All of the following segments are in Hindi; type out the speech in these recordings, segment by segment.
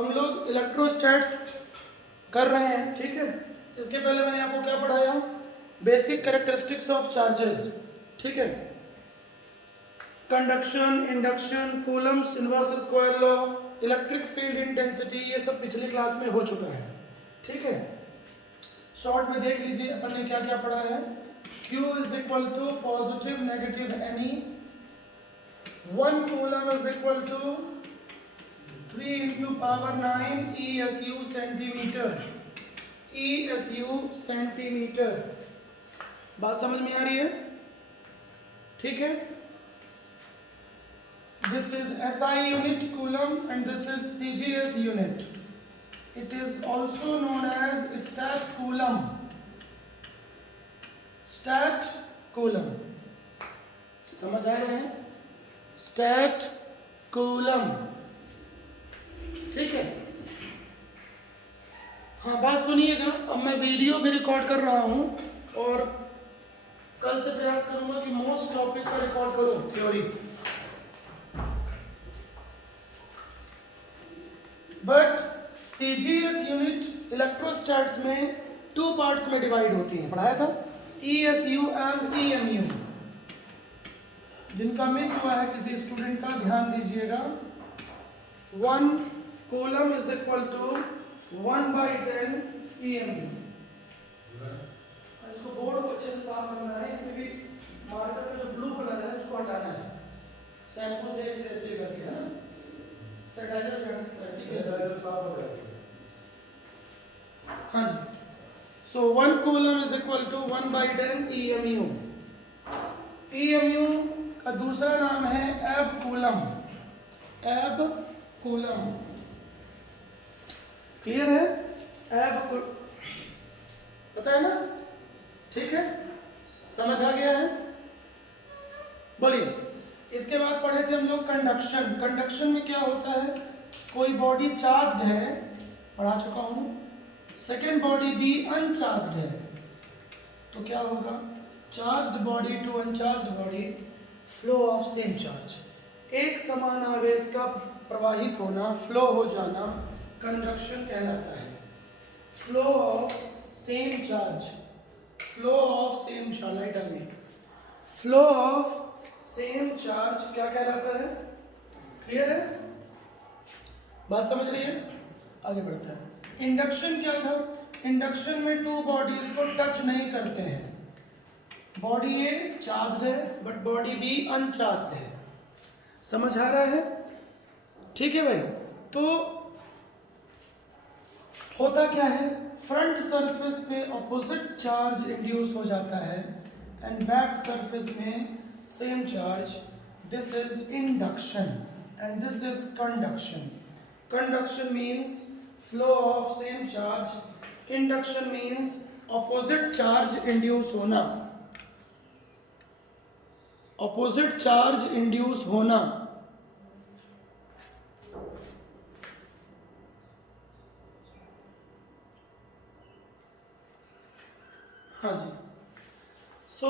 हम लोग इलेक्ट्रोस्टैट्स कर रहे हैं, ठीक है। इसके पहले मैंने आपको क्या पढ़ाया, बेसिक कैरेक्टरिस्टिक्स ऑफ चार्जेस, ठीक है। Conduction, induction, Coulomb's, inverse square law, electric field intensity, ये सब पिछली क्लास में हो चुका है, ठीक है। शॉर्ट में देख लीजिए अपन ने क्या क्या पढ़ा है। Q is equal to positive negative any, 1 coulomb is equal to 3 into power 9 ESU centimetre, ESU centimetre. बात समझ में आ रही है, ठीक है। This is SI unit coulomb and this is CGS unit. It is also known as stat coulomb. Stat coulomb. समझ आ रहे हैं? Stat coulomb. ठीक है। हाँ, बात सुनिएगा। अब मैं वीडियो भी रिकॉर्ड कर रहा हूँ और कल से प्रयास करूंगा कि मोस्ट टॉपिक का रिकॉर्ड करूँ, थ्योरी। बट CGS यूनिट इलेक्ट्रोस्टैट्स में 2 पार्ट्स में डिवाइड होती हैं, पढ़ाया था, ESU एंड EMU। जिनका मिस हुआ है किसी स्टूडेंट का, ध्यान दीजिएगा। 1 coulomb is equal to 1/10 EMU। इसको बोर्ड को अच्छे से साफ करना है, इसमें भी मार्कर का जो ब्लू कलर है उसको हटाना है। शैम्पू से ऐसे कर दिया है ना, सैनिटाइजर कर सकता है, ठीक है सर। हाँ जी। So 1 coulomb is equal to 1/10 EMU। EMU का दूसरा नाम है एब कूलम। एब कूलम, क्लियर है? एब पता है ना, ठीक है, समझ आ गया है? बोलिए। इसके बाद पढ़े थे हम लोग कंडक्शन। कंडक्शन में क्या होता है, कोई बॉडी चार्ज्ड है, पढ़ा चुका हूँ। सेकेंड बॉडी भी अनचार्ज्ड है, तो क्या होगा, charged body to uncharged body, flow of same charge. एक समान आवेश का प्रवाहित होना, फ्लो हो जाना, कंडक्शन कहलाता है। Flow of same charge, flow of same charge, light आ गई। फ्लो ऑफ सेम चार्ज क्या कहलाता है, क्लियर है? बात समझ रही है? आगे बढ़ता है। इंडक्शन क्या था, इंडक्शन में 2 बॉडीज को टच नहीं करते हैं। बॉडी ए चार्ज्ड है बट बॉडी बी अनचार्ज्ड है। समझ आ रहा है? ठीक है भाई। तो होता क्या है, फ्रंट सरफेस पे ऑपोजिट चार्ज इंड्यूस हो जाता है एंड बैक सरफेस में same charge. This is induction and this is conduction. Conduction means flow of same charge, induction means opposite charge induce होना, ऑपोजिट चार्ज इंड्यूस होना। हाँ जी। सो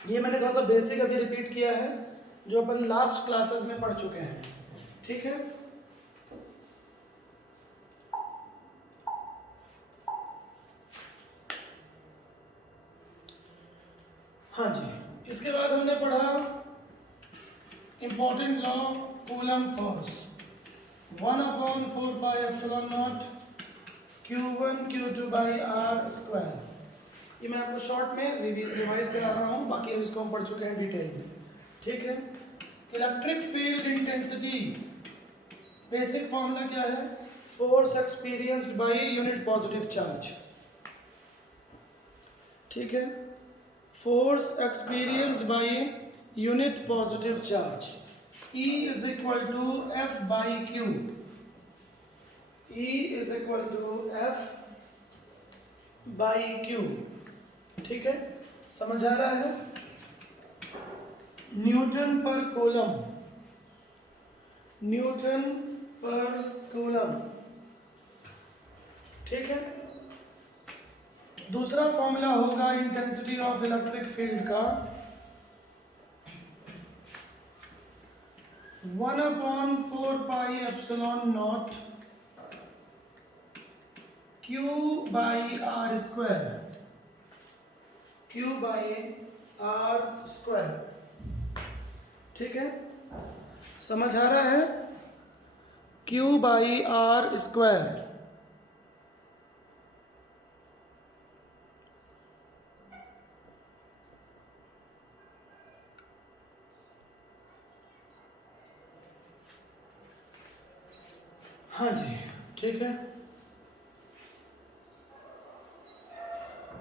ये मैंने थोड़ा सा बेसिक अभी रिपीट किया है जो अपन लास्ट क्लासेस में पढ़ चुके हैं, ठीक है। हाँ जी। इसके बाद हमने पढ़ा important law Coulomb force, 1/4πε0 Q1 Q2 by R square. ये मैं आपको शॉर्ट में रिवाइज करा रहा हूँ, बाकी अब इसको हम पढ़ चुके हैं डिटेल में, ठीक है। Electric field intensity, basic formula क्या है, force experienced by unit positive charge, ठीक है। Force experienced by unit positive charge, E is equal to F by Q। E is equal to F by Q, ठीक है। समझ आ रहा है? न्यूटन पर कूलम, न्यूटन पर कूलम, ठीक है। दूसरा फॉर्मूला होगा इंटेंसिटी ऑफ इलेक्ट्रिक फील्ड का, 1/4πε0 Q/r², Q/r²। ठीक है, समझ आ रहा है? Q/r²। हाँ जी, ठीक है,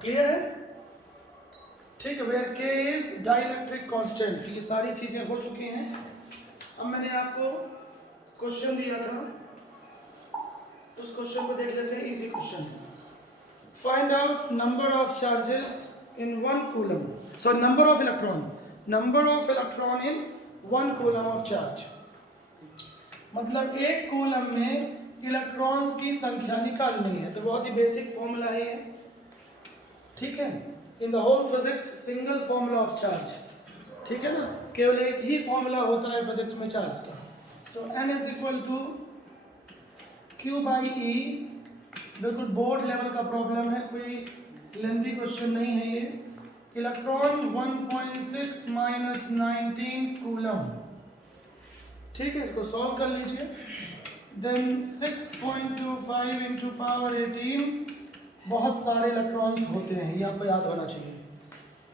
क्लियर है? ठीक है, वेयर के इज डाइलेक्ट्रिक कांस्टेंट। ये सारी चीजें हो चुकी हैं। अब मैंने आपको क्वेश्चन दिया था, तो उस क्वेश्चन को देख लेते हैं। इजी क्वेश्चन है। Find out number of charges in 1 coulomb, sorry number of electron in 1 coulomb of charge. मतलब एक कूलम में इलेक्ट्रॉन्स की संख्या निकालनी है। तो बहुत ही बेसिक फॉर्मूला है ये, ठीक है। In the whole physics single formula of charge, ठीक है ना, केवल एक ही फॉर्मूला होता है फिजिक्स में चार्ज का। So n is equal to Q/E। बिल्कुल बोर्ड लेवल का प्रॉब्लम है, कोई लेंथी क्वेश्चन नहीं है ये। इलेक्ट्रॉन 1.6 - 19 कूलम, ठीक है, इसको सॉल्व कर लीजिए। देन 6.25 × पावर 18, बहुत सारे इलेक्ट्रॉन्स होते हैं, ये आपको याद होना चाहिए।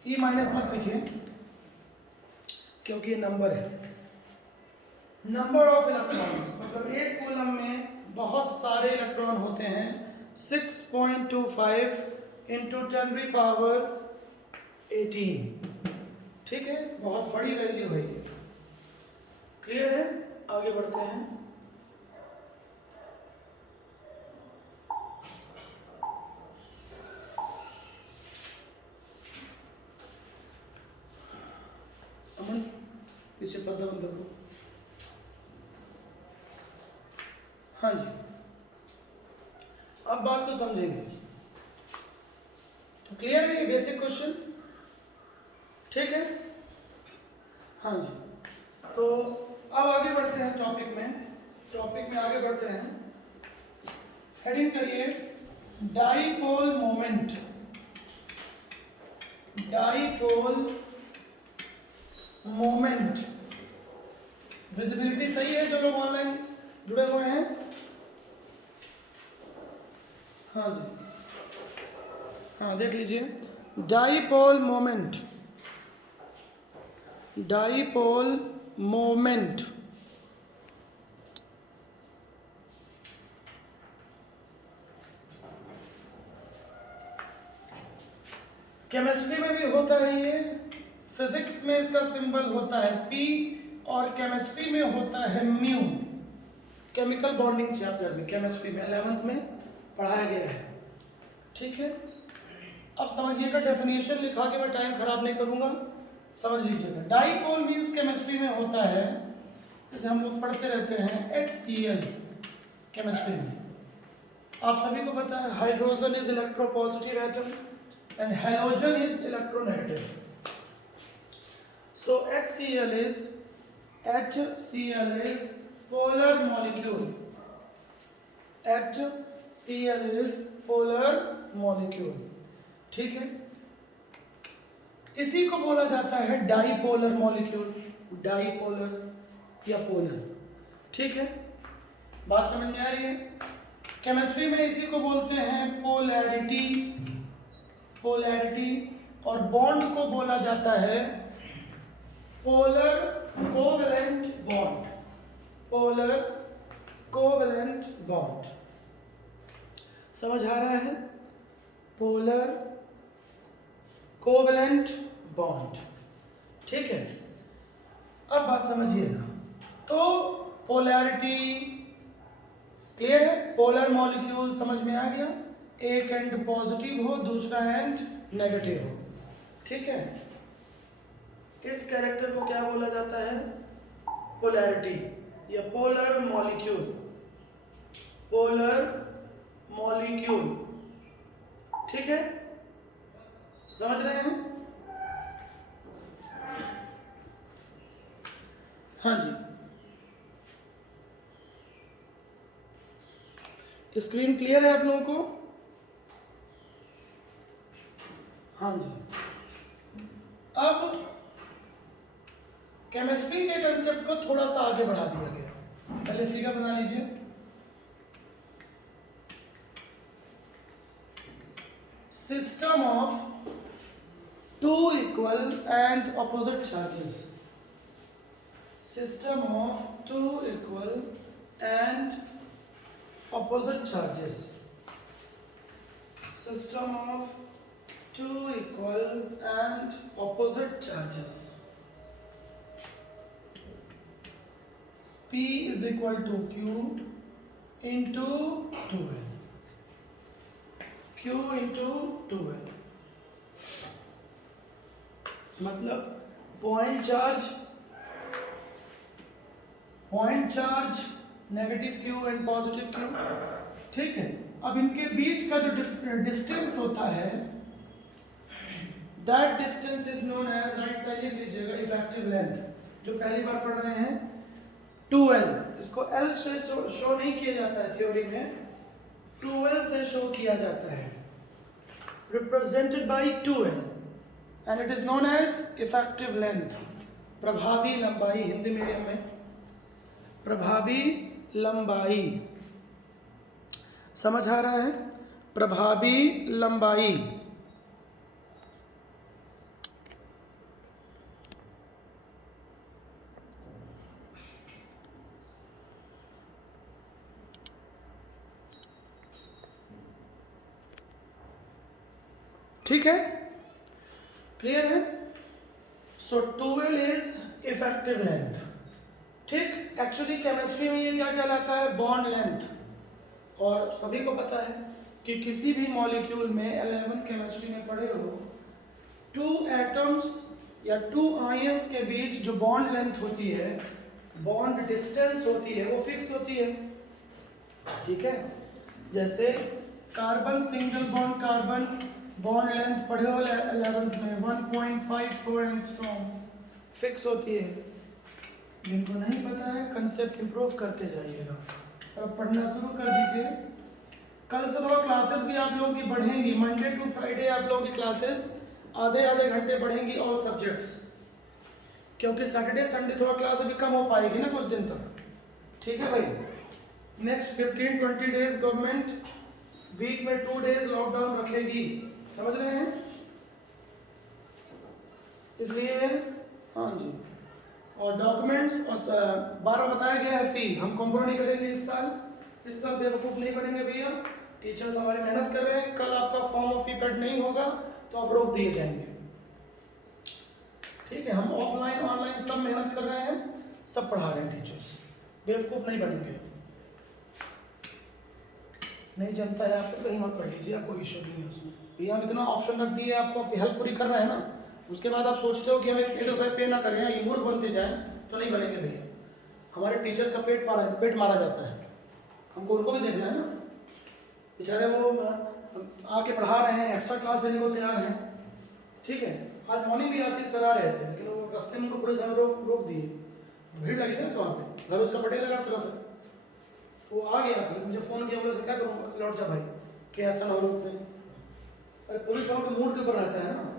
ई माइनस मत लिखिए क्योंकि ये नंबर है। नंबर ऑफ इलेक्ट्रॉन्स मतलब एक कूलम में बहुत सारे इलेक्ट्रॉन होते हैं। 6.25 × 10⁻18, ठीक है, बहुत बड़ी वैल्यू है ये। क्लियर है? आगे बढ़ते हैं। अमन पीछे पर्दा बंद कर दो। हाँ जी, अब बात को समझेंगे। तो क्लियर है ये बेसिक क्वेश्चन, ठीक है? हाँ जी, तो अब आगे बढ़ते हैं टॉपिक में आगे बढ़ते हैं। हेडिंग करिए dipole moment. Dipole moment. Visibility सही है जो लोग ऑनलाइन जुड़े हुए हैं? हाँ जी, हाँ देख लीजिए। Dipole moment, dipole moment chemistry में भी होता है ये, फिजिक्स में इसका सिंबल होता है P, और केमिस्ट्री में होता है म्यू। केमिकल बॉन्डिंग चैप्टर में केमिस्ट्री में 11th में पढ़ाया गया है, ठीक है। अब समझिएगा, डेफिनेशन लिखा के मैं टाइम खराब नहीं करूंगा, समझ लीजिएगा। डाइपोल मीन्स केमिस्ट्री में होता है, जैसे हम लोग पढ़ते रहते हैं HCl केमिस्ट्री में। आप सभी को पता है hydrogen is electropositive atom and halogen is electronegative. So HCl is polar molecule. HCl is polar molecule, ठीक है। इसी को बोला जाता है डाइपोलर मॉलिक्यूल, डाइपोलर या पोलर, ठीक है। बात समझ में आ रही है? केमिस्ट्री में इसी को बोलते हैं पोलैरिटी, और बॉन्ड को बोला जाता है polar covalent bond, polar covalent bond. समझ आ रहा है? पोलर कोवैलेंट बॉन्ड, ठीक है। अब बात समझिएगा, तो पोलैरिटी क्लियर है, पोलर मॉलिक्यूल समझ में आ गया, एक एंड पॉजिटिव हो, दूसरा एंड नेगेटिव हो, ठीक है। इस कैरेक्टर को क्या बोला जाता है? पोलैरिटी या पोलर मॉलिक्यूल, पोलर मॉलिक्यूल, ठीक है। समझ रहे हैं? हाँ जी, स्क्रीन क्लियर है आप लोगों को? हाँ जी। अब केमिस्ट्री के कंसेप्ट को थोड़ा सा आगे बढ़ा दिया गया। पहले फिगर बना लीजिए। System of two equal and opposite charges. System of two equal and opposite charges. System of two equal and opposite charges. P is equal to Q into 2N. Q into 2N. मतलब point charge negative Q and positive Q, ठीक है। अब इनके बीच का जो डिस्टेंस होता है, that distance is known as, right side लिख लीजिएगा, इफेक्टिव लेंथ, जो पहली बार पढ़ रहे हैं 2L। इसको L से शो नहीं किया जाता है थ्योरी में, 2L से शो किया जाता है, represented by 2L and it is known as effective length, प्रभावी लंबाई, हिंदी मीडियम में प्रभावी लंबाई। समझ आ रहा है? प्रभावी लंबाई। ठीक है, क्लियर है? सो 2L इज इफेक्टिव लेंथ, ठीक। एक्चुअली केमिस्ट्री में ये क्या कहलाता है? Bond length. और सभी को पता है कि किसी भी मॉलिक्यूल में 11 केमिस्ट्री में पढ़े हो, 2 एटम्स या 2 आयंस के बीच जो बॉन्ड लेंथ होती है, बॉन्ड डिस्टेंस होती है, वो फिक्स होती है, ठीक है। जैसे carbon single bond carbon, bond length पढ़े हो 11th में 1.54 एंगस्ट्रॉम, फिक्स होती है। जिनको नहीं पता है कंसेप्ट इंप्रूव करते जाइएगा। अब पढ़ना शुरू कर दीजिए। कल से थोड़ा क्लासेस भी आप लोगों की बढ़ेंगी, मंडे टू फ्राइडे आप लोगों की क्लासेस आधे घंटे बढ़ेंगी, ऑल सब्जेक्ट्स, क्योंकि सैटरडे संडे थोड़ा क्लास अभी कम हो पाएगी ना कुछ दिन तक, ठीक है भाई। नेक्स्ट 15-20 डेज गवर्नमेंट वीक में 2 डेज लॉकडाउन रखेगी, समझ रहे हैं? इसलिए हाँ जी। और डॉक्यूमेंट्स और 12 बताया गया है, फी हम कॉम्प्रो नहीं करेंगे इस साल बेवकूफ़ नहीं बनेंगे भैया। टीचर्स हमारे मेहनत कर रहे हैं, कल आपका फॉर्म ऑफ फी पेड नहीं होगा तो आप रोक दिए जाएंगे, ठीक है। हम ऑफलाइन ऑनलाइन सब मेहनत कर रहे हैं, सब पढ़ा रहे हैं टीचर्स, बेवकूफ़ नहीं बनेंगे। नहीं जनता है आपको कहीं और पढ़ लीजिए, कोई इशू नहीं है उसमें भैया। हम इतना ऑप्शन रख दिए, आपको आपकी हेल्प पूरी कर रहे हैं ना, उसके बाद आप सोचते हो कि हम 1 रुपये पे ना करें, ये मूर्ख बनते जाएं, तो नहीं बनेंगे भैया। हमारे टीचर्स का पेट मारा जाता है, हमको उनको भी देखना है ना, बेचारे वो आके पढ़ा रहे हैं, एक्स्ट्रा क्लास देने को तैयार हैं, ठीक है। आज मॉर्निंग भी आशीष सर आ रहे थे, लेकिन वो रास्ते में उनको पुलिस ने रोक दिए, भीड़ लगी थी ना, तो वहाँ पे घर उसका पटेल लगा तरफ है, तो वो आ गया, फिर मुझे फ़ोन किया, बोले क्या करूँ, लौट जा भाई, क्या ऐसा ना हो रोकते। अरे पुलिस वालों के मूड के ऊपर रहता है ना,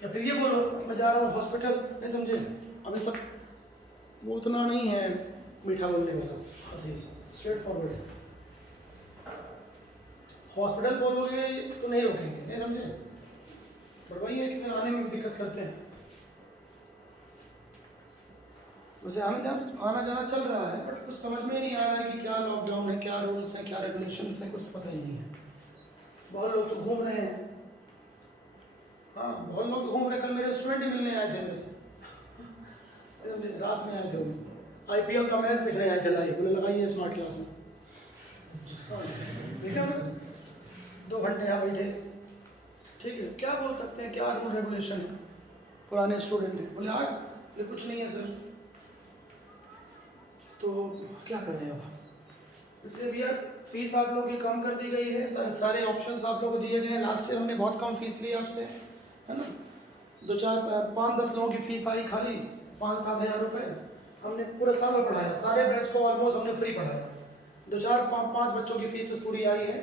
या फिर ये बोलो कि मैं जा रहा हूँ हॉस्पिटल, नहीं समझे, अभी सब वो उतना नहीं है मीठा बोलने वाला, आशीष स्ट्रेट फॉरवर्ड है। हॉस्पिटल बोलोगे तो नहीं रोकेंगे, नहीं समझे, पर वही है कि फिर आने में दिक्कत करते हैं। वैसे आना जाना चल रहा है, बट कुछ समझ में नहीं आ रहा है कि क्या लॉकडाउन है, क्या रूल्स हैं, क्या रेगुलेशंस हैं, कुछ पता ही नहीं है। बहुत लोग तो घूम रहे हैं, हाँ बहुत लोग तो घूम रहे। कल मेरे स्टूडेंट ही मिलने आए थे मेरे से, रात में आए थे, IPL का मैच देखने आए थे लाइव, बोले लगाइए स्मार्ट क्लास में, देखा ना 2 घंटे यहाँ बैठे, ठीक है। क्या बोल सकते हैं, क्या रूल रेगुलेशन है। पुराने स्टूडेंट हैं, बोले आज ये कुछ नहीं है सर, तो क्या करें अब। इसलिए भैया फीस आप लोगों की कम कर दी गई है, सारे ऑप्शंस आप लोगों को दिए गए हैं। लास्ट ईयर हमने बहुत कम फीस ली आपसे, है ना, 5-10 लोगों की फीस आई खाली 5-7 हज़ार रुपये। हमने पूरे साल में पढ़ाया, सारे बैच को ऑलमोस्ट हमने फ्री पढ़ाया, दो चार पाँच बच्चों की फीस तो पूरी आई है,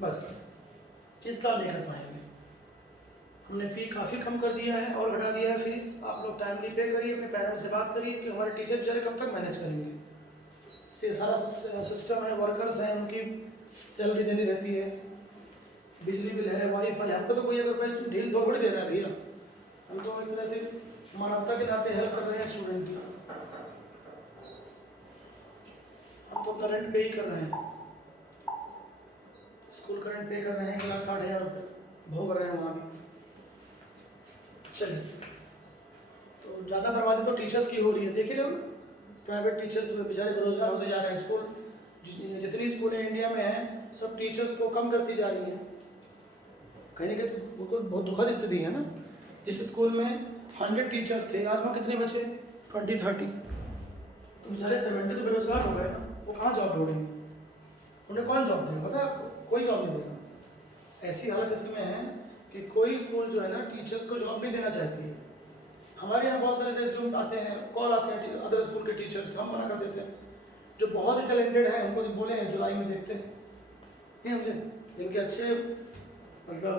बस इस साल नहीं कर पाएंगे। हमने फ़ी काफ़ी कम कर दिया है और घटा दिया है फीस। आप लोग टाइमली पे करिए, अपने पेरेंट्स से बात करिए कि हमारे टीचर बेचारे कब तक मैनेज करेंगे। से सारा सिस्टम है, वर्कर्स हैं, उनकी सैलरी देनी रहती है, बिजली बिल है, वाईफाई। हमको तो कोई अगर पैसे ढील थोड़ी दे रहा है भैया, हम तो एक तरह से मानवता के नाते हेल्प कर रहे हैं स्टूडेंट की। हम तो करंट पे ही कर रहे हैं, स्कूल करंट पे कर रहे हैं, 1,60,000 रुपये भोग रहे हैं वहाँ भी। चलिए, तो ज़्यादा बर्बादी तो टीचर्स की हो रही है, देख ही रहे हो, प्राइवेट टीचर्स बेचारे बेरोजगार होते जा रहे हैं। स्कूल जितनी स्कूलें इंडिया में हैं सब टीचर्स को कम करती जा रही हैं। कहीं ना कहीं तो बिल्कुल बहुत दुखद स्थिति है ना। जिस स्कूल में 100 टीचर्स थे, आज वहाँ कितने बचे? 20-30। तो बेचारे 70 तो बेरोजगार हो गए ना, वो कहाँ जॉब ढूंढेंगे? उन्हें कौन जॉब देगा? पता है आपको, कोई जॉब नहीं देगा। ऐसी हालत इसमें है कि कोई स्कूल जो है ना टीचर्स को जॉब नहीं देना चाहती है। हमारे यहाँ बहुत सारे रेज्यूम आते हैं, कॉल आते हैं अदर स्कूल के टीचर्स, हम मना कर देते हैं। जो बहुत ही टैलेंटेड है उनको बोले हैं जुलाई में देखते हैं, नहीं समझे, इनके अच्छे मतलब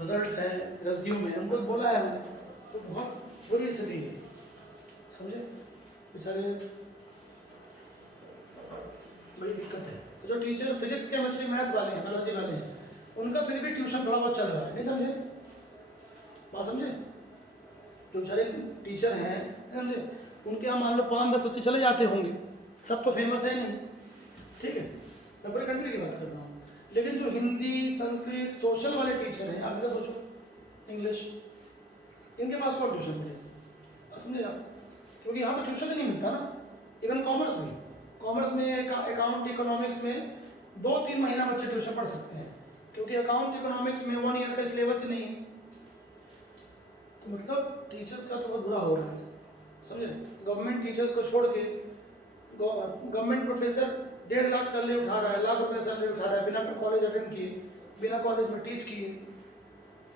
रिजल्ट्स हैं, रेज्यूम है, उनको बोला है हमने, तो बहुत बुरी स्थिति है, समझे, बेचारे बड़ी दिक्कत है। जो टीचर फिजिक्स केमिस्ट्री मैथ वाले हैं, बायोलॉजी वाले हैं, उनका फिर भी ट्यूशन थोड़ा बहुत चल रहा है, नहीं समझे बात, समझे। जो बेचारे टीचर हैं, समझे, उनके यहाँ मान लो 5-10 बच्चे चले जाते होंगे, सब तो फेमस है नहीं, ठीक है, मैं पूरे कंट्री की बात कर रहा हूँ। लेकिन जो हिंदी, संस्कृत, सोशल वाले टीचर हैं, आप क्या सोचो, इंग्लिश, इनके पास कौन ट्यूशन मिलेगा? समझे आप, क्योंकि यहाँ तो ट्यूशन ही नहीं मिलता ना। इवन कॉमर्स में अकाउंट इकोनॉमिक्स में 2-3 महीना बच्चे ट्यूशन पढ़ सकते हैं, क्योंकि अकाउंट इकोनॉमिक्स में 1 ईयर का सिलेबस ही नहीं है। तो मतलब टीचर्स का तो बहुत बुरा हो रहा है, समझे। गवर्नमेंट टीचर्स को छोड़ के गवर्नमेंट प्रोफेसर 1.5 लाख सैलरी उठा रहा है, लाख रुपए सैलरी उठा रहा है, बिना कॉलेज अटेंड किए, बिना कॉलेज में टीच किए,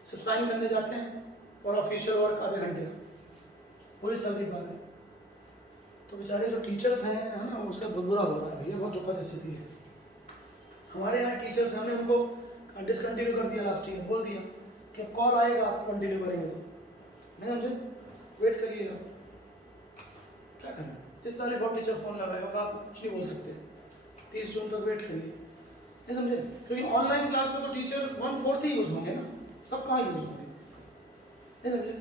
सिर्फ साइन करने जाते हैं और ऑफिशियल वर्क आधे घंटे का, पूरी सैलरी पा रहे हैं। तो बेचारे जो टीचर्स हैं, है ना, उसका बहुत बुरा हो रहा है भैया, बहुत दुखद स्थिति है। हमारे यहाँ टीचर्स, हमने उनको डिसकंटिन्यू कर दिया लास्ट ईयर, बोल दिया कि अब कॉल आएगा आप कंटिन्यू करेंगे तो, नहीं समझे, वेट करिएगा। क्या करें, इस साल बहुत टीचर फ़ोन लगाएगा, आप कुछ नहीं बोल सकते, 30 जून तक वेट करिए, नहीं समझे, क्योंकि ऑनलाइन क्लास में तो टीचर 1/4 ही यूज़ होंगे ना, सब कहाँ यूज़ होंगे, नहीं समझे।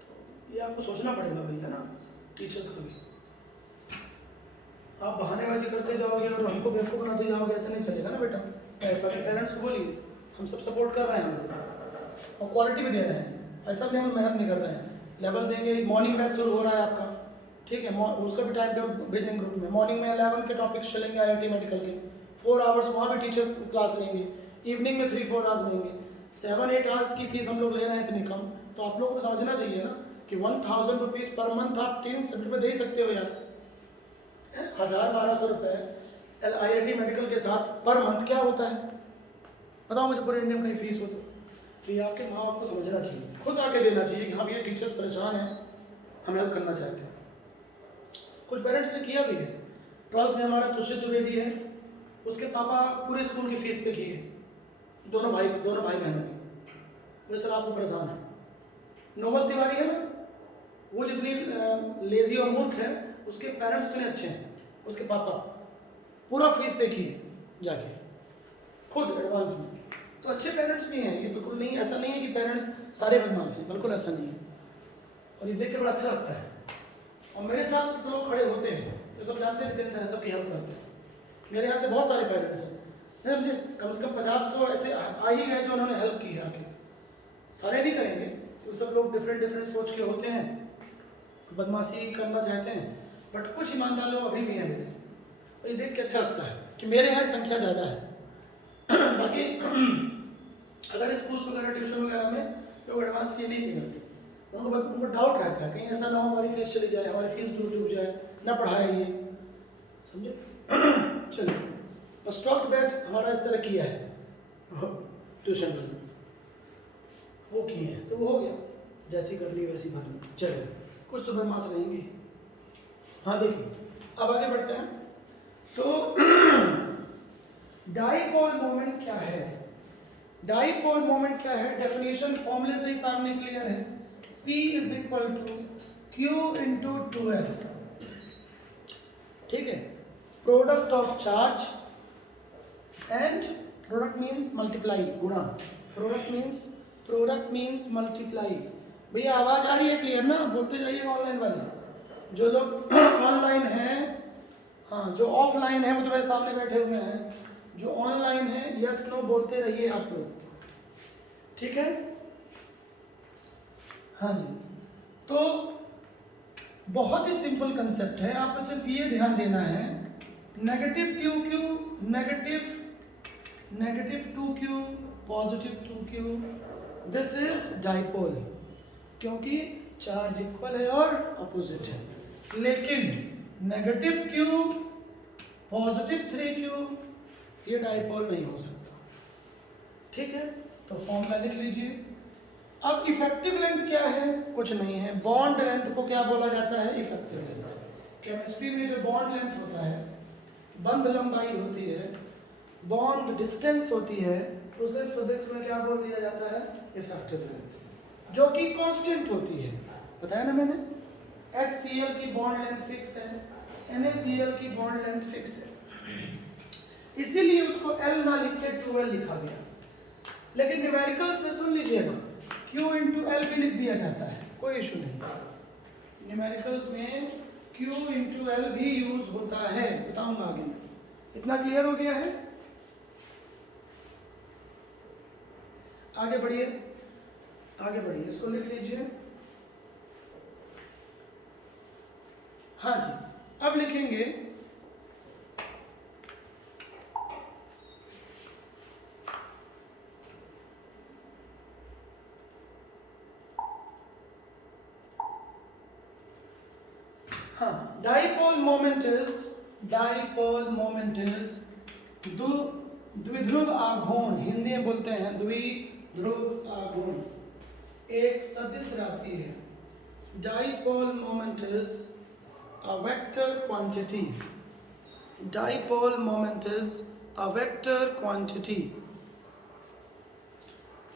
तो ये आपको सोचना पड़ेगा भैया ना, टीचर्स को भी। आप बहानेबाजी करते जाओगे और हमको बेवकूफ़ बनाते जाओगे, ऐसा नहीं चलेगा ना बेटा। पेरेंट्स को बोलिए हम सब सपोर्ट कर रहे हैं, हम और क्वालिटी भी दे रहे हैं, ऐसा भी हम मेहनत नहीं कर रहे हैं। लेवल देंगे, मॉर्निंग बैच शुरू हो रहा है आपका, ठीक है, उसका भी टाइम टेबल भेजेंगे ग्रुप में। मॉर्निंग में 11 के टॉपिक्स चलेंगे IIT मेडिकल के, 4 आवर्स वहाँ भी टीचर क्लास लेंगे, इवनिंग में 3-4 आवर्स लेंगे। 7-8 आवर्स की फीस हम लोग ले रहे हैं इतनी कम, तो आप लोगों को समझना चाहिए ना कि 1000 रुपीज़ पर मंथ आप 3 सब्जेक्ट में दे ही सकते हो यार। 1000-1200 रुपये IIT मेडिकल के साथ पर मंथ क्या होता है बताओ मुझे, पूरे इंडिया में कहीं फीस हो तो ये आपके माँ बाप को समझना चाहिए, खुद आके देना चाहिए कि हाँ भैया टीचर्स परेशान हैं, हम हेल्प करना चाहते हैं। कुछ पेरेंट्स ने किया भी है। 12th में हमारा तुषित द्विवेदी है, उसके पापा पूरे स्कूल की फीस पे किए, दोनों भाई बहनों की। मुझे सर आपको परेशान है। नोबल तिवारी है ना, वो जितनी लेजी और मूर्ख है, उसके पेरेंट्स इतने अच्छे हैं, उसके पापा पूरा फीस पे किए जाके खुद एडवांस में। तो अच्छे पेरेंट्स भी हैं ये, बिल्कुल नहीं, ऐसा नहीं है कि पेरेंट्स सारे बदमाश हैं, बिल्कुल ऐसा नहीं है। और ये देख के बड़ा अच्छा लगता है। और मेरे साथ तो लोग खड़े होते हैं जो सब जानते हैं, जितने सारे सबकी हेल्प करते हैं। मेरे यहाँ से बहुत सारे पेरेंट्स हैं, नहीं मुझे कम से कम 50 तो ऐसे आ ही गए जो उन्होंने हेल्प की है आके। सारे नहीं करेंगे, तो सब लोग डिफरेंट सोच के होते हैं, बदमाशी करना चाहते हैं, बट कुछ ईमानदार लोग अभी भी हैं मेरे। और ये देख के अच्छा लगता है कि मेरे यहाँ संख्या ज़्यादा है। बाकी अगर स्कूल्स वगैरह, ट्यूशन वगैरह में लोग एडवांस फी नहीं करते, उनको डाउट रहता है कहीं ऐसा ना हो हमारी फीस चली जाए, हमारी फीस डूब जाए, ना पढ़ाए ये, समझे। चलिए, बस 12th बैच हमारा इस तरह किया है ट्यूशन में, वो किए हैं तो वो हो गया, जैसी करनी वैसी भरनी। चलिए, कुछ तो बदमाश रहेंगे। हाँ देखिए, अब आगे बढ़ते हैं। तो डाइपोल मोमेंट क्या है? डाइपोल मोमेंट क्या है? डेफिनेशन फॉर्मूले से ही सामने क्लियर है। P is equal to Q into 2L। ठीक है, product of charge and product means multiply, गुणा, प्रोडक्ट मीन्स मल्टीप्लाई। भैया आवाज आ रही है क्लियर ना? बोलते जाइएगा ऑनलाइन वाले, जो लोग ऑनलाइन हैं, हाँ जो ऑफलाइन है वो तो मेरे सामने बैठे हुए हैं, जो ऑनलाइन है यस नो बोलते रहिए आप लोग, ठीक है? हाँ जी, तो बहुत ही सिंपल कंसेप्ट है, आपको सिर्फ ये ध्यान देना है, negative to Q, negative to Q, positive to Q, this is dipole, क्योंकि चार्ज इक्वल है और अपोजिट है। लेकिन नेगेटिव क्यू, पॉजिटिव 3Q, ये डाइपोल नहीं हो सकता, ठीक है? तो फॉर्मूला लिख लीजिए। अब इफेक्टिव लेंथ क्या है? कुछ नहीं है, बॉन्ड लेंथ को क्या बोला जाता है? Effective length. केमिस्ट्री में जो बॉन्ड लेंथ होता है, बंध लंबाई होती है, बॉन्ड डिस्टेंस होती है, उसे फिजिक्स में क्या बोल दिया जाता है? इफेक्टिव लेंथ, जो कि कांस्टेंट होती है। बताया ना मैंने, HCl की बॉन्ड लेंथ फिक्स है, NaCl की बॉन्ड लेंथ फिक्स है, इसीलिए उसको L ना लिख के 2L लिखा गया। लेकिन न्यूमेरिकल्स में सुन लीजिएगा, Q इंटू L भी लिख दिया जाता है, कोई इशू नहीं। न्यूमेरिकल्स में Q इंटू L भी यूज होता है, बताऊंगा आगे। इतना क्लियर हो गया है? आगे बढ़िए, आगे बढ़िए, इसको लिख लीजिए। हाँ जी, अब लिखेंगे हाँ, डाइपोल मोमेंट इज द्विध्रुव आघूर्ण, हिंदी में बोलते हैं द्विध्रुव आघूर्ण, एक सदिश राशि है। Dipole moment is a vector quantity. Dipole moment is a vector quantity.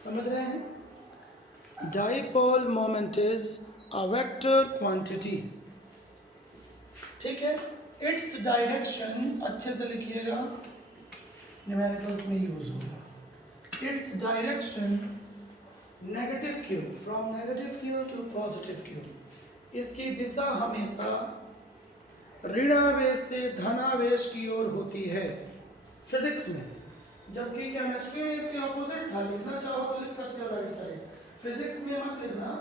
समझ रहे हैं? Dipole moment is a vector quantity. ठीक है? Its direction, अच्छे से लिखिएगा, न्यूमेरिकल्स में यूज होगा। Its direction negative q, from negative q to positive q. इसकी दिशा हमेशा ऋणावेश से धनावेश की ओर होती है फिजिक्स में, जबकि केमिस्ट्री में इसके ऑपोजिट था। लिखना चाहो तो लिख सकते हो राइट साइड, फिजिक्स में मत लिखना।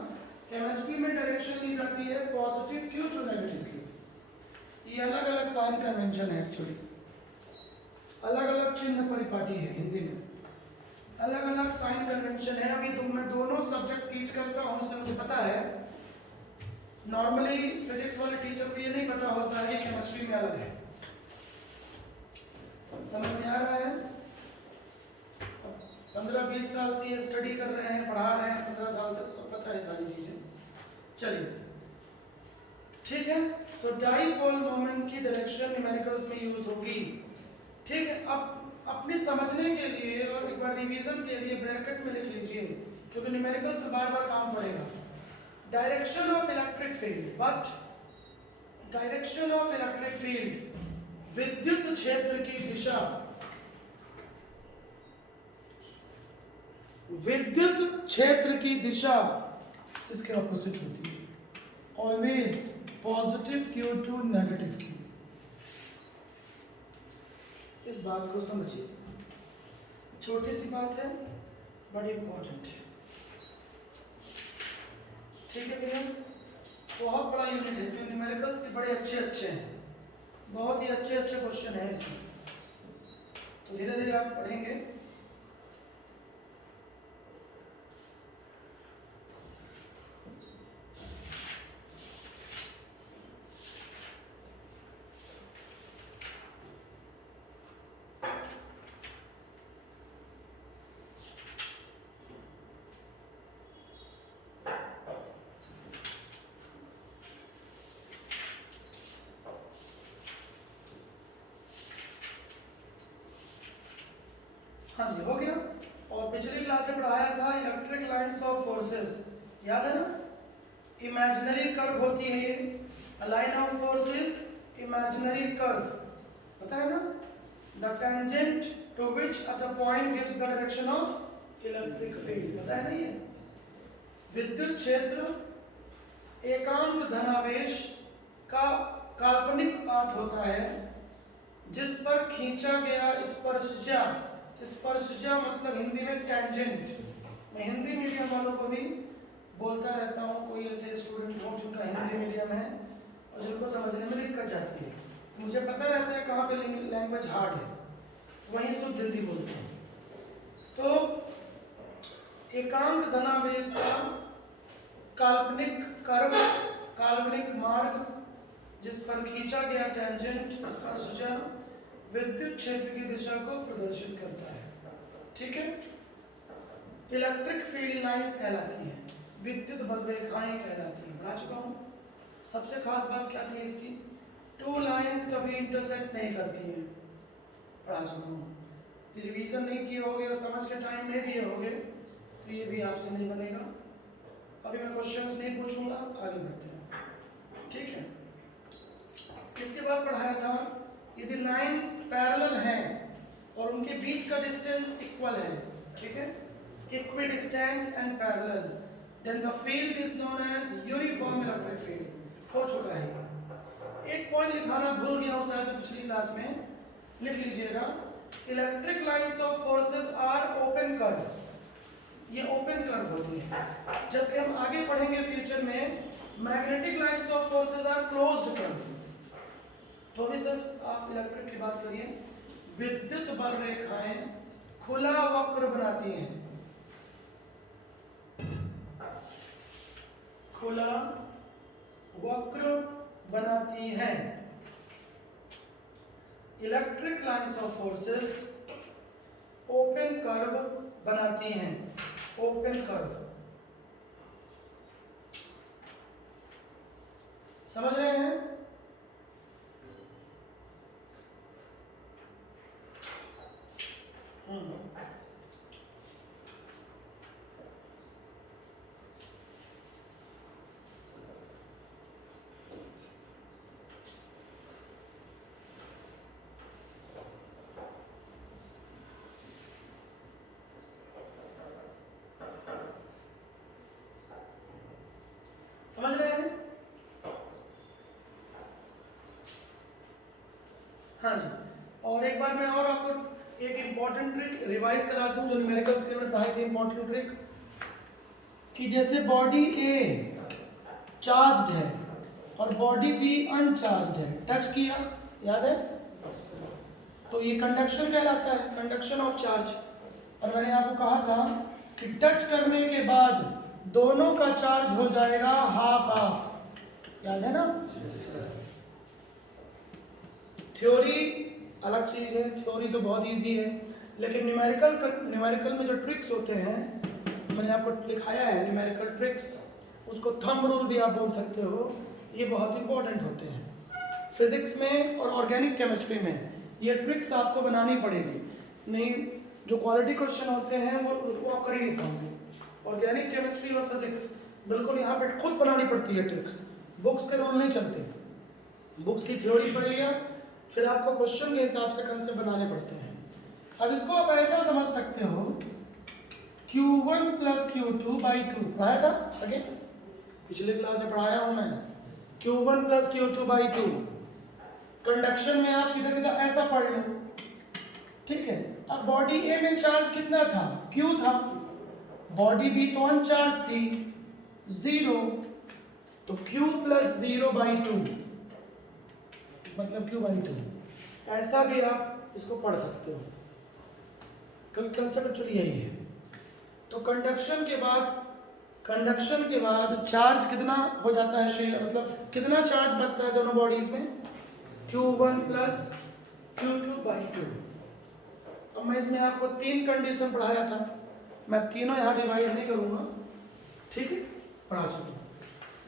केमिस्ट्री में डायरेक्शन ली जाती है positive Q to negative Q. ये अलग अलग साइन कन्वेंशन है, एक्चुअली अलग अलग चिन्ह परिपाटी है, हिंदी में अलग अलग साइन कन्वेंशन है। अभी तो मैं दोनों सब्जेक्ट टीच करता हूँ, इसलिए मुझे पता है। नॉर्मली फिजिक्स वाले टीचर को ये नहीं पता होता है कि केमिस्ट्री में अलग है। समझ में आ रहा है? 15-20 साल से ये स्टडी कर रहे हैं, पढ़ा रहे हैं, 15 साल से, सब पता है सारी चीजें। चलिए ठीक है, सो डाइपोल मोमेंट की डायरेक्शन न्यूमेरिकल्स में यूज होगी। ठीक है, अब अपने समझने के लिए और एक बार रिवीजन के लिए ब्रैकेट में लिख लीजिए, क्योंकि न्यूमेरिकल्स से बार बार काम पड़ेगा। Direction of electric field, but direction of electric field, विद्युत क्षेत्र की दिशा, विद्युत क्षेत्र की दिशा इसके ऑपोजिट होती है, always positive Q to negative Q. इस बात को समझिए, छोटी सी बात है, बड़ी इंपॉर्टेंट है। ठीक है भैया, बहुत बड़ा यूनिट है, इसमें न्यूमेरिकल्स भी बड़े अच्छे अच्छे हैं, बहुत ही अच्छे अच्छे क्वेश्चन है इसमें, तो धीरे धीरे आप पढ़ेंगे। हाँ जी, हो गया। और पिछली क्लास से पढ़ाया था इलेक्ट्रिक लाइंस ऑफ फोर्सेस, याद है ना? इमेजिनरी कर्व होती है ये, line of forces imaginary curve, पता है ना? The tangent to which at a point gives the direction of electric field, पता है ना? ये विद्युत क्षेत्र एकांक धनावेश का काल्पनिक पाथ होता है जिस पर खींचा गया स्पर्शजा, स्पर्शजा मतलब हिंदी में टेंजेंट। मैं हिंदी मीडियम वालों को भी बोलता रहता हूँ, कोई ऐसे स्टूडेंट हो जिनका हिंदी मीडियम है और जिनको समझने में दिक्कत जाती है, तो मुझे पता रहता है कहाँ पे लैंग्वेज हार्ड है, वहीं शुद्ध हिंदी बोलते हैं। तो एकांक धनावेश का काल्पनिक कर्व, काल्पनिक मार्ग जिस पर खींचा गया टेंजेंट स्पर्शजा विद्युत क्षेत्र की दिशा को प्रदर्शित करता है, ठीक है? इलेक्ट्रिक फील्ड लाइंस कहलाती हैं, विद्युत बलरेखाएं कहलाती हैं, बता चुका हूँ। सबसे खास बात क्या थी इसकी? टू लाइंस कभी इंटरसेक्ट नहीं करती हैं, पढ़ा चुका हूँ। रिवीजन नहीं किए होगे और समझ के टाइम नहीं दिए होगे तो ये भी आपसे नहीं बनेगा। अभी मैं क्वेश्चंस नहीं पूछूंगा, आगे बढ़ते हैं, ठीक है? इसके बाद पढ़ाया था यदि लाइंस पैरेलल हैं और उनके बीच का डिस्टेंस इक्वल है, ठीक है, equidistant and parallel, then the field is known as uniform electric field. हो चुका है ये। एक पॉइंट लिखाना भूल गया हूं शायद पिछली क्लास में, लिख लीजिएगा। Electric lines of forces are open curve, ये ओपन कर्व होती है, जबकि हम आगे पढ़ेंगे फ्यूचर में magnetic lines of forces are closed curve. तो अभी सिर्फ आप इलेक्ट्रिक की बात करिए। विद्युत बल रेखाएं खुला वक्र बनाती हैं, खुला वक्र बनाती हैं। Electric lines of forces open curve बनाती हैं, ओपन कर्व, समझ रहे हैं? समझ रहे हैं? हाँ जी। और एक बार मैं और आपको एक इंपॉर्टेंट ट्रिक रिवाइज करा दूं जो न्यूमेरिकल्स के में पढ़ाई थी। इंपॉर्टेंट ट्रिक कि जैसे बॉडी ए चार्ज्ड है और बॉडी बी अनचार्ज्ड है, टच किया, याद है? तो ये कंडक्शन कहलाता है, कंडक्शन ऑफ चार्ज। और मैंने आपको कहा था कि टच करने के बाद दोनों का चार्ज हो जाएगा हाफ हाफ, याद है ना? थ्योरी अलग चीज है, थ्योरी तो बहुत इजी है, लेकिन न्यूमेरिकल में जो ट्रिक्स होते हैं मैंने आपको लिखाया है, न्यूमेरिकल ट्रिक्स, उसको थंब रूल भी आप बोल सकते हो, ये बहुत इंपॉर्टेंट होते हैं। फिजिक्स में और ऑर्गेनिक केमिस्ट्री में ये ट्रिक्स आपको बनानी पड़ेगी, नहीं जो क्वालिटी क्वेश्चन होते हैं वो आप कर ही नहीं पाओगे। ऑर्गेनिक केमिस्ट्री और फिजिक्स बिल्कुल यहाँ पे खुद बनानी पड़ती है ट्रिक्स, बुक्स के रूल नहीं चलते। बुक्स की थ्योरी पढ़ लिया, फिर आपको क्वेश्चन के हिसाब से कंसेप्ट बनाने पड़ते हैं। अब इसको आप ऐसा समझ सकते हो, Q1 प्लस Q2 बाई 2 पढ़ाया था आगे, पिछले क्लास में पढ़ाया हूँ मैं। Q1 plus Q2 by 2 conduction में आप सीधा सीधा ऐसा पढ़ लो, ठीक है? अब बॉडी ए में चार्ज कितना था? Q था। बॉडी बी तो अनचार्ज थी, 0, तो Q प्लस 0 बाई 2 मतलब Q बाई 2। ऐसा भी आप इसको पढ़ सकते हो, क्योंकि कंसेप्ट एक्चुअली यही है। तो कंडक्शन के बाद चार्ज कितना हो जाता है शेयर, मतलब कितना चार्ज बचता है दोनों बॉडीज में? Q1 plus Q2 by 2। अब मैं इसमें आपको 3 कंडीशन पढ़ाया था, मैं तीनों यहाँ रिवाइज नहीं करूँगा, ठीक है? पढ़ा चुका हूँ,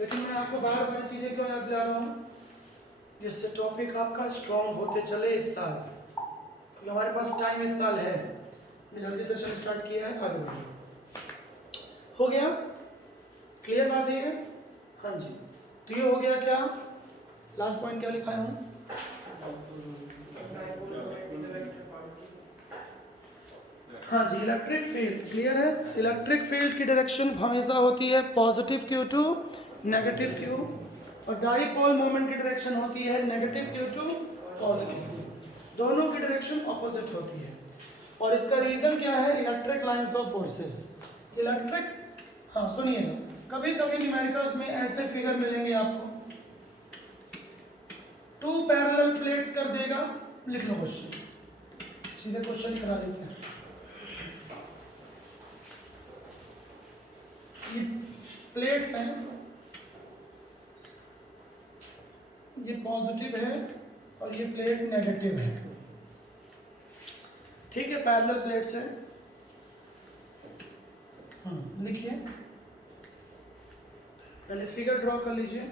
लेकिन मैं आपको बार बार चीज़ें क्यों याद दिला रहा हूँ, जिससे टॉपिक आपका स्ट्रॉन्ग होते चले इस साल, क्योंकि हमारे पास टाइम इस साल है। जल्दी सेशन स्टार्ट किया है, आगे बढ़ो। हो गया? क्लियर बात है ये? हाँ जी। तो ये हो गया क्या? लास्ट पॉइंट क्या लिखा हूँ? हाँ जी, इलेक्ट्रिक फील्ड क्लियर है। इलेक्ट्रिक फील्ड की डायरेक्शन हमेशा होती है positive Q to negative Q, और डाइपोल मोमेंट की डायरेक्शन होती है negative Q to positive Q. दोनों की डायरेक्शन ऑपोजिट होती है। और इसका रीजन क्या है? Electric lines of forces. Electric, हाँ सुनिएगा, कभी कभी न्यूमेरिकल्स में ऐसे फिगर मिलेंगे आपको, 2 पैरेलल प्लेट्स कर देगा, लिख लो क्वेश्चन, सीधे क्वेश्चन करा देते हैं। ये प्लेट्स हैं, ये पॉजिटिव है और ये प्लेट नेगेटिव है, ठीक है, पैरेलल प्लेट्स है। लिखिए, पहले फिगर ड्रॉ कर लीजिए।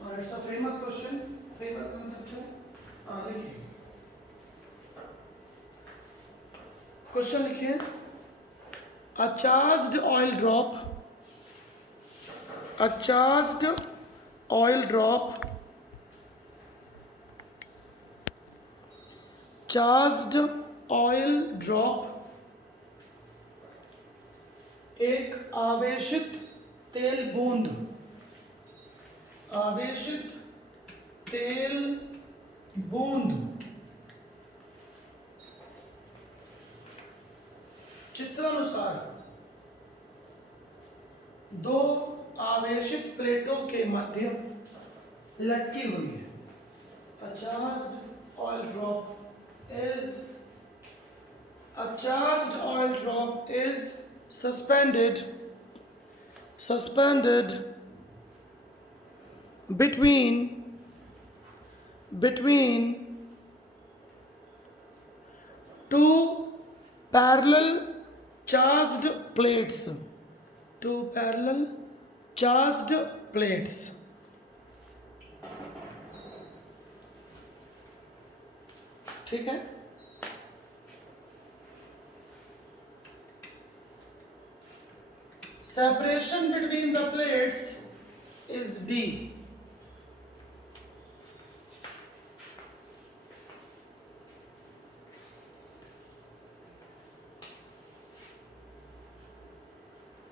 और it's a famous question, famous concept है। हाँ लिखिए, क्वेश्चन लिखिए। A charged oil drop, a charged oil drop, charged oil drop, एक आवेशित तेल बूंद, आवेशित तेल बूंद चित्रानुसार 2 आवेशित प्लेटों के मध्य लटकी हुई है। A charged oil drop is suspended between 2 parallel charged plates, 2 parallel charged plates। ठीक है, separation between the plates is D।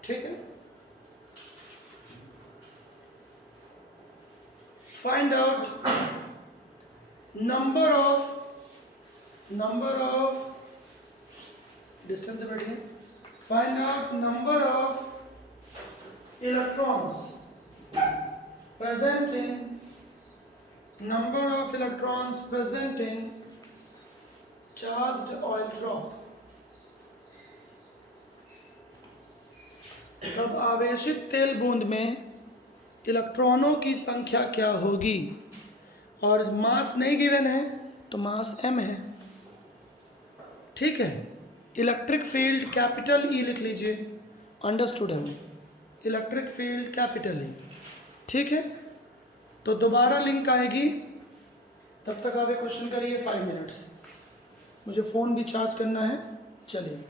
ठीक है, find out number of distance से बैठिए, find out number of electrons present in charged oil drop. तब आवेशित तेल बूंद में इलेक्ट्रॉनों की संख्या क्या होगी? और मास नहीं गिवन है तो मास m है, ठीक है। इलेक्ट्रिक फील्ड कैपिटल E लिख लीजिए, अंडरस्टूड है, इलेक्ट्रिक फील्ड कैपिटल E, ठीक है। तो दोबारा लिंक आएगी, तब तक आप एक क्वेश्चन करिए 5 मिनट्स, मुझे फ़ोन भी चार्ज करना है। चलिए।